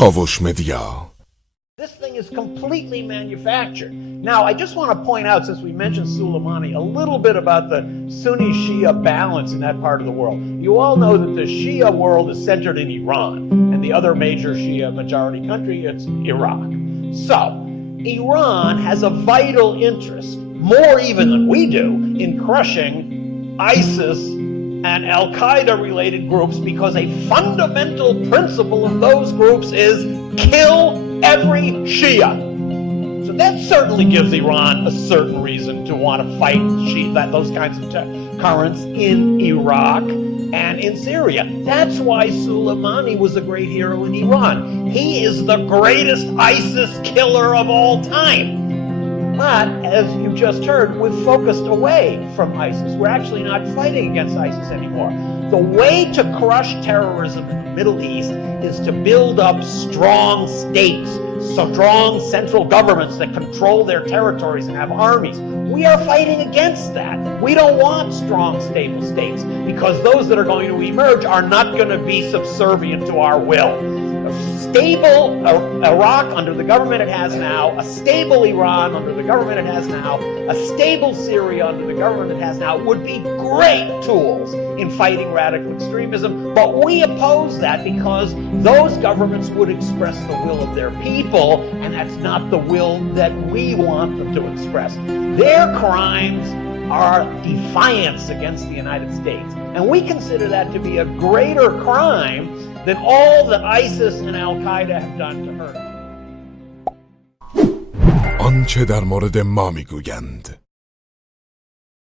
کاوش مدیا. This thing is completely manufactured. Now, I just want to point out, since we mentioned Soleimani, a little bit about the Sunni-Shia balance in that part of the world. You all know that the Shia world is centered in Iran, and the other major Shia majority country, it's Iraq. So, Iran has a vital interest, more even than we do, in crushing ISIS and Al-Qaeda related groups, because a fundamental principle of those groups is kill every Shia. So that certainly gives Iran a certain reason to want to fight those kinds of currents in Iraq and in Syria. That's why Soleimani was a great hero in Iran. He is the greatest ISIS killer of all time. But, as you just heard, we've focused away from ISIS. We're actually not fighting against ISIS anymore. The way to crush terrorism in the Middle East is to build up strong states, strong central governments that control their territories and have armies. We are fighting against that. We don't want strong, stable states, because those that are going to emerge are not going to be subservient to our will. A stable Iraq under the government it has now, a stable Iran under the government it has now, a stable Syria under the government it has now would be great tools in fighting radical extremism. But we oppose that because those governments would express the will of their people, and that's not the will that we want them to express. Their crimes are defiance against the United States. And we consider that to be a greater crime than all that ISIS and Al-Qaeda have done to her. آنچه در مورد ما میگویند.